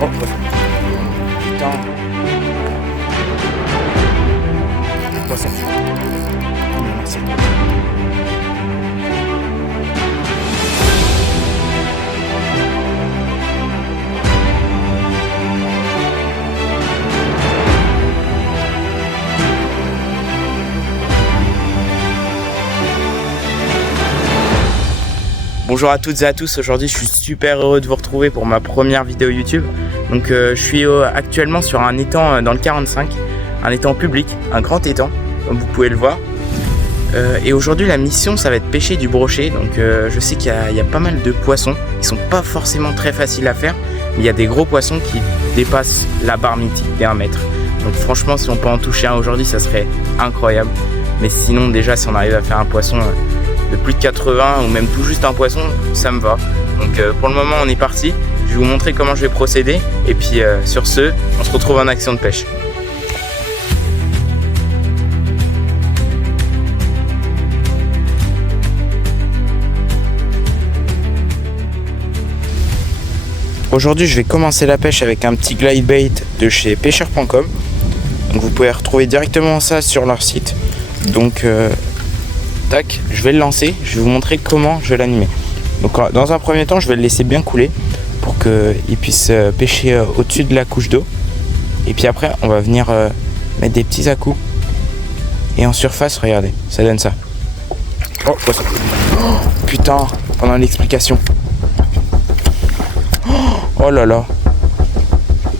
Oh, poisson. Putain. Poisson. Merci. Bonjour à toutes et à tous, aujourd'hui je suis super heureux de vous retrouver pour ma première vidéo YouTube. Donc je suis actuellement sur un étang dans le 45, un étang public, un grand étang, comme vous pouvez le voir. Et aujourd'hui la mission ça va être pêcher du brochet, donc je sais qu'il y a pas mal de poissons, ils sont pas forcément très faciles à faire, mais il y a des gros poissons qui dépassent la barre mythique des 1 mètre. Donc franchement si on peut en toucher un aujourd'hui ça serait incroyable, mais sinon déjà si on arrive à faire un poisson de plus de 80 ou même tout juste un poisson, ça me va. Donc pour le moment on est parti, je vais vous montrer comment je vais procéder et puis sur ce, on se retrouve en action de pêche. Aujourd'hui je vais commencer la pêche avec un petit glide bait de chez pêcheur.com. Donc vous pouvez retrouver directement ça sur leur site. Donc tac, je vais le lancer, je vais vous montrer comment je vais l'animer. Donc dans un premier temps je vais le laisser bien couler pour qu'il puisse pêcher au-dessus de la couche d'eau. Et puis après on va venir mettre des petits à-coups. Et en surface, regardez, ça donne ça. Oh, poisson. Oh, putain, pendant l'explication. Oh là là.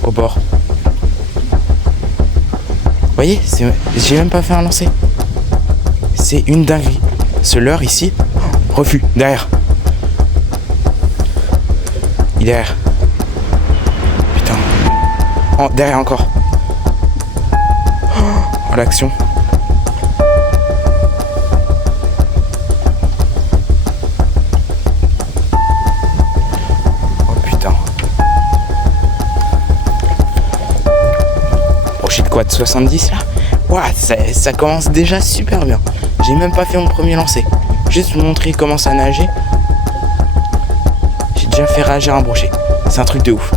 Au bord. Vous voyez, j'ai même pas fait un lancer. C'est une dinguerie. Ce leurre ici, refus, derrière. Il est derrière. Putain. Oh, derrière encore. Oh, l'action. Oh putain. Brochet de quoi, de 70 là? Ouah, ça commence déjà super bien. J'ai même pas fait mon premier lancer. Juste vous montrer comment ça nager. J'ai déjà fait réagir un brochet. C'est un truc de ouf.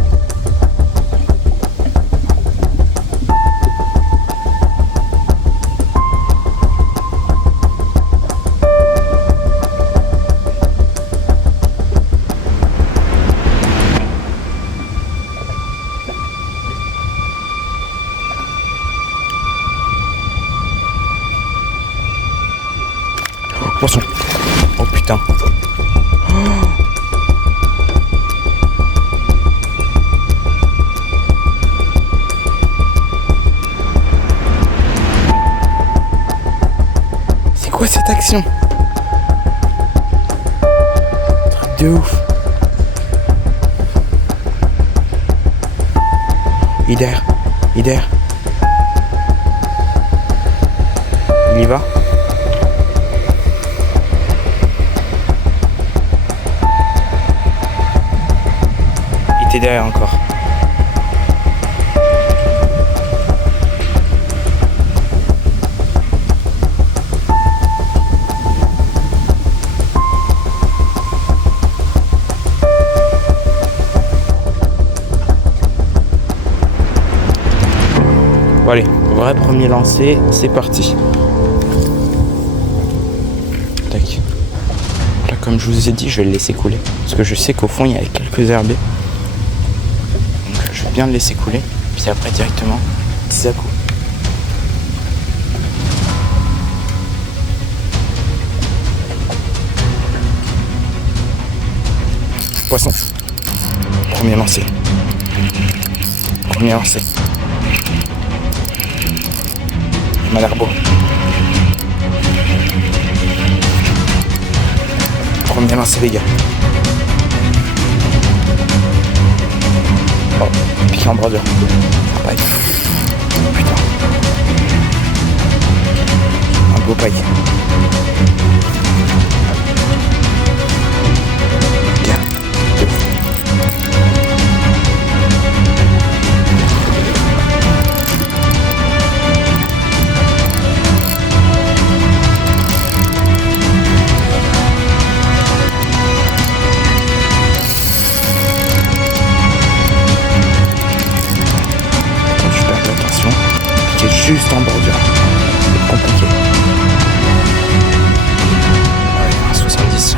Poisson. Oh putain. Oh. C'est quoi cette action? Truc de ouf. Il est derrière. Il est derrière. Il y va. Il était derrière encore. Bon allez, vrai premier lancer, c'est parti. Tac. Là comme je vous ai dit, je vais le laisser couler. Parce que je sais qu'au fond il y a quelques herbés. Donc je vais bien le laisser couler. Puis après directement, petits à-coups. Poisson. Premier lancé. Premier lancé. Il m'a l'air beau. Premier lancé les gars. Oh, piqué en bordure. Un paille. Putain. Un beau paille. juste en bordure. C'est compliqué. Ouais, 70.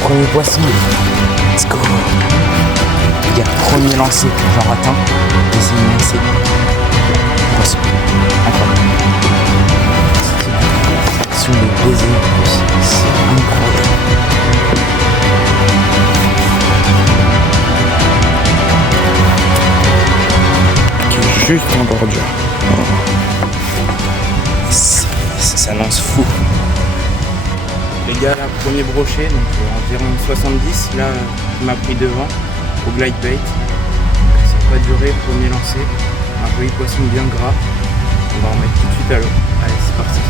Premier poisson, let's go. Regarde, premier lancé, j'en rate un, deuxième lancé, poisson, incroyable. Sur les baisers, c'est incroyable. Qui est juste en bordure. Ça s'annonce fou. Les gars, là, premier brochet, donc environ 70, là, il m'a pris devant au glide bait. Ça n'a pas duré, premier lancé. Un joli poisson bien gras. On va en mettre tout de suite à l'eau. Allez, c'est parti.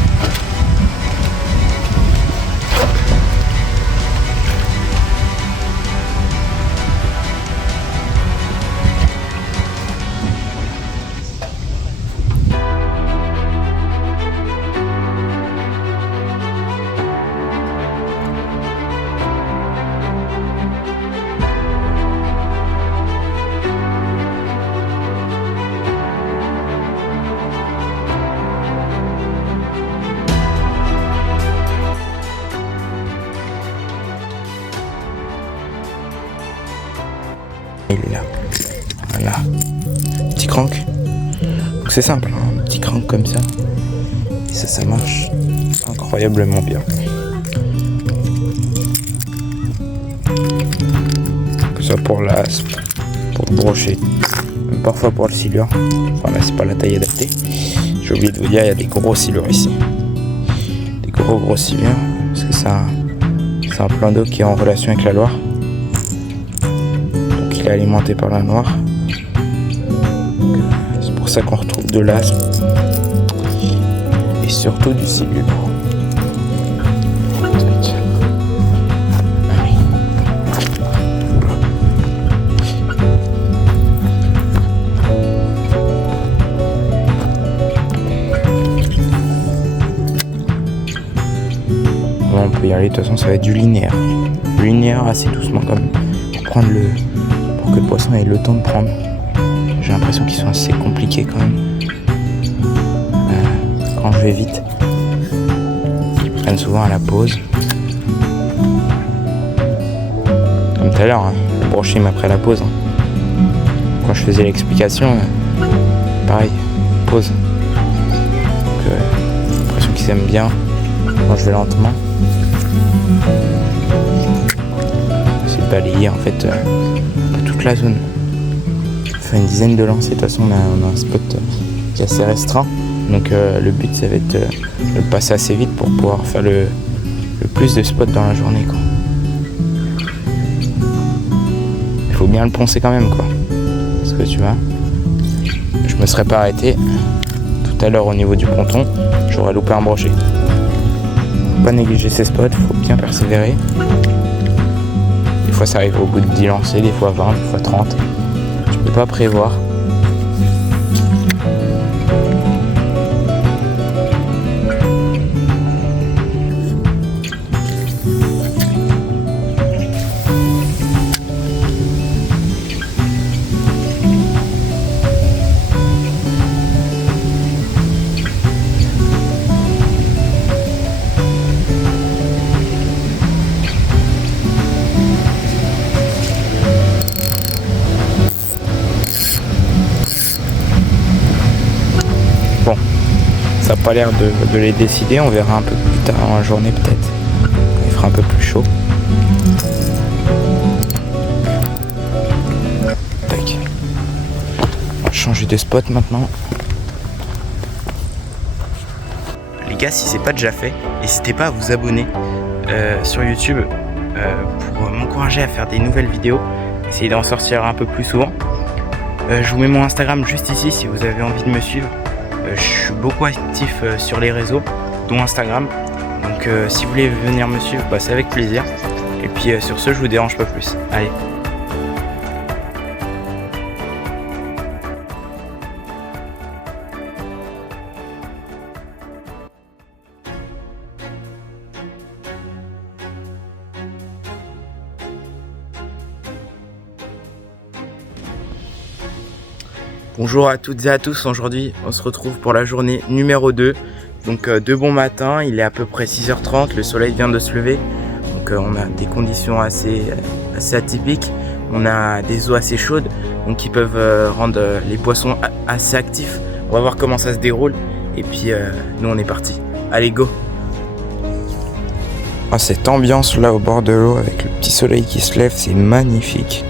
Il est là. Voilà. Petit crank. Donc c'est simple, hein, un petit crank comme ça. Et ça marche incroyablement bien. Que ce soit pour l'aspe, pour le brochet, même parfois pour le silure. Enfin là c'est pas la taille adaptée. J'ai oublié de vous dire, il y a des gros silures ici. Des gros silures. Parce que c'est un plan d'eau qui est en relation avec la Loire. Il est alimenté par la Loire. C'est pour ça qu'on retrouve de l'aspe et surtout du silure. Bon, on peut y aller, de toute façon ça va être du linéaire. Du linéaire assez doucement quand même. Pour prendre pour que le poisson ait le temps de prendre. J'ai l'impression qu'ils sont assez compliqués quand même. Quand je vais vite, ils prennent souvent à la pause. Comme tout à l'heure, hein, le brochet m'a pris à la pause. Hein. Quand je faisais l'explication, pareil, pause. Donc, j'ai l'impression qu'ils aiment bien quand je vais lentement. C'est de balayer en fait toute la zone. On fait une dizaine de lancers. De toute façon, on a un spot qui est assez restreint. Donc le but, ça va être de le passer assez vite pour pouvoir faire le plus de spots dans la journée, quoi. Il faut bien le poncer quand même, quoi. Parce que tu vois, je me serais pas arrêté tout à l'heure au niveau du ponton, j'aurais loupé un brochet. Faut pas négliger ces spots, faut bien persévérer. Des fois ça arrive au bout de 10 lancers, des fois 20, des fois 30. Tu peux pas prévoir. Bon, ça n'a pas l'air de les décider, on verra un peu plus tard dans la journée peut-être. Il fera un peu plus chaud. changer de spot maintenant. Les gars, si c'est pas déjà fait, n'hésitez pas à vous abonner sur YouTube pour m'encourager à faire des nouvelles vidéos. Essayez d'en sortir un peu plus souvent. Je vous mets mon Instagram juste ici si vous avez envie de me suivre. Je suis beaucoup actif sur les réseaux, dont Instagram. Donc si vous voulez venir me suivre, c'est avec plaisir. Et puis sur ce, je vous dérange pas plus. Allez. Bonjour à toutes et à tous, aujourd'hui on se retrouve pour la journée numéro 2. Donc de bon matin, il est à peu près 6h30, le soleil vient de se lever. Donc on a des conditions assez atypiques, on a des eaux assez chaudes, donc qui peuvent rendre les poissons assez actifs. On va voir comment ça se déroule et puis nous on est parti. Allez go! Oh, cette ambiance là au bord de l'eau avec le petit soleil qui se lève, c'est magnifique.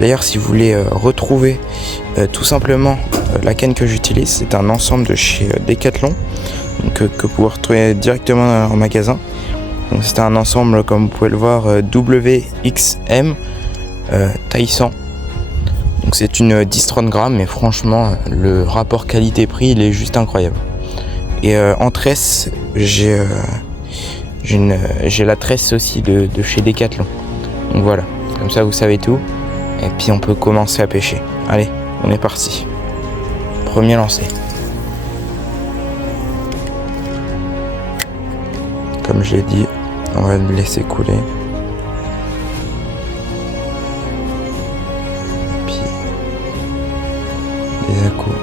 D'ailleurs, si vous voulez retrouver tout simplement la canne que j'utilise, c'est un ensemble de chez Decathlon, donc, que vous pouvez retrouver directement en magasin. Donc c'est un ensemble, comme vous pouvez le voir, WXM taille 100. Donc c'est une 10-30 grammes, mais franchement le rapport qualité-prix il est juste incroyable. Et en tresse, j'ai la tresse aussi de chez Decathlon. Donc voilà, comme ça vous savez tout. Et puis on peut commencer à pêcher. Allez, on est parti. Premier lancer. Comme je l'ai dit, on va le laisser couler. Et puis les à-coups.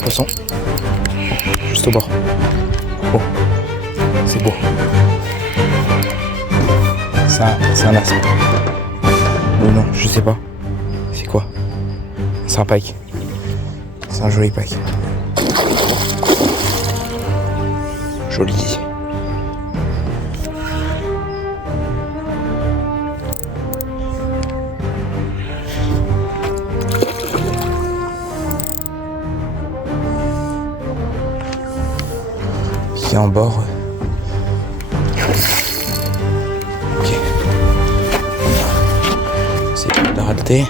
Poisson, juste au bord. Oh, c'est beau. Ça, c'est un aspe. Ou non, je sais pas. C'est quoi? C'est un pike. C'est un joli pike. Joli. En bord. Ok. C'est de la rater.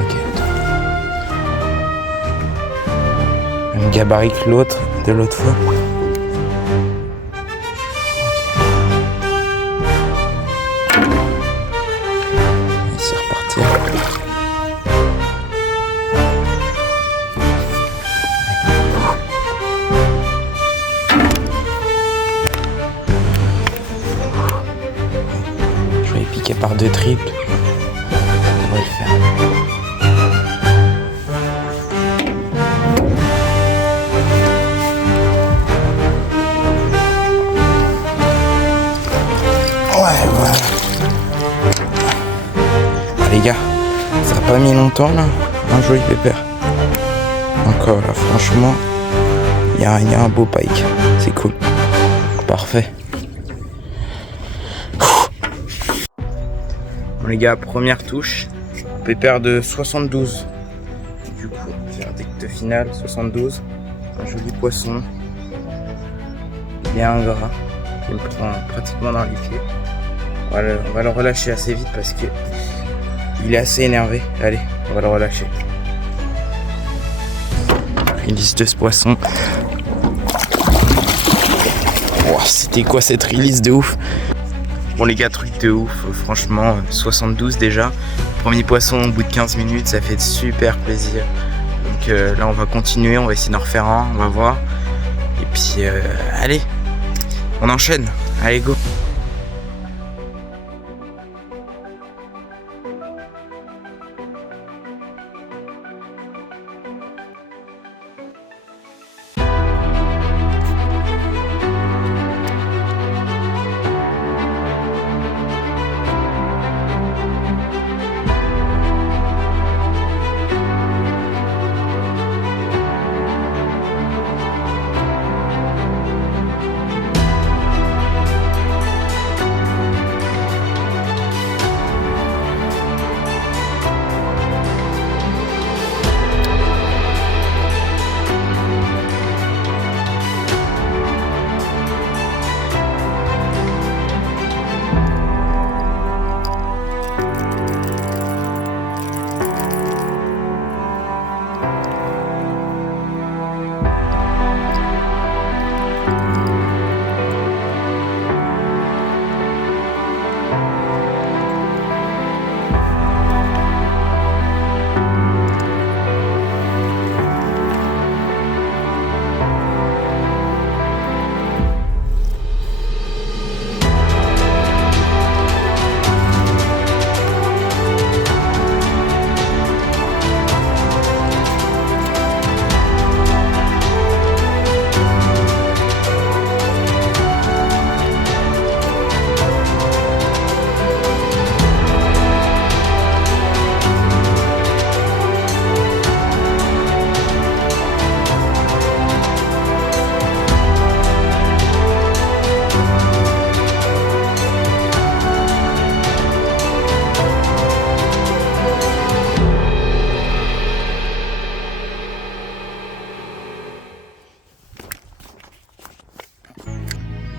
Ok. Même gabarit que l'autre de l'autre fois. Et c'est reparti. Par deux triples, on va le faire. Ouais, voilà. Les gars, ça n'a pas mis longtemps là, un joli pépère. Encore là, franchement, il y a un beau pike, c'est cool. Parfait. Bon les gars, première touche, pépère de 72. Du final, 72. Un joli poisson, bien gras, qui me prend pratiquement dans les pieds. On va le relâcher assez vite parce que il est assez énervé. Allez, on va le relâcher. Une liste de ce poisson. Oh, c'était quoi cette release de ouf? Bon les gars, truc de ouf, franchement, 72 déjà. Premier poisson au bout de 15 minutes, ça fait super plaisir. Donc là on va continuer, on va essayer d'en refaire un, on va voir. Et puis allez, on enchaîne, allez go.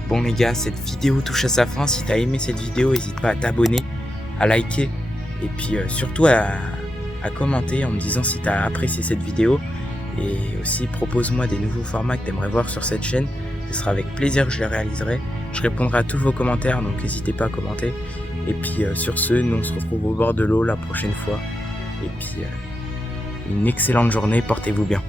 Bon les gars, cette vidéo touche à sa fin. Si t'as aimé cette vidéo, n'hésite pas à t'abonner, à liker et puis surtout à commenter en me disant si t'as apprécié cette vidéo. Et aussi propose-moi des nouveaux formats que t'aimerais voir sur cette chaîne. Ce sera avec plaisir que je les réaliserai. Je répondrai à tous vos commentaires, donc n'hésitez pas à commenter. Et puis sur ce, nous on se retrouve au bord de l'eau la prochaine fois. Et puis une excellente journée, portez-vous bien.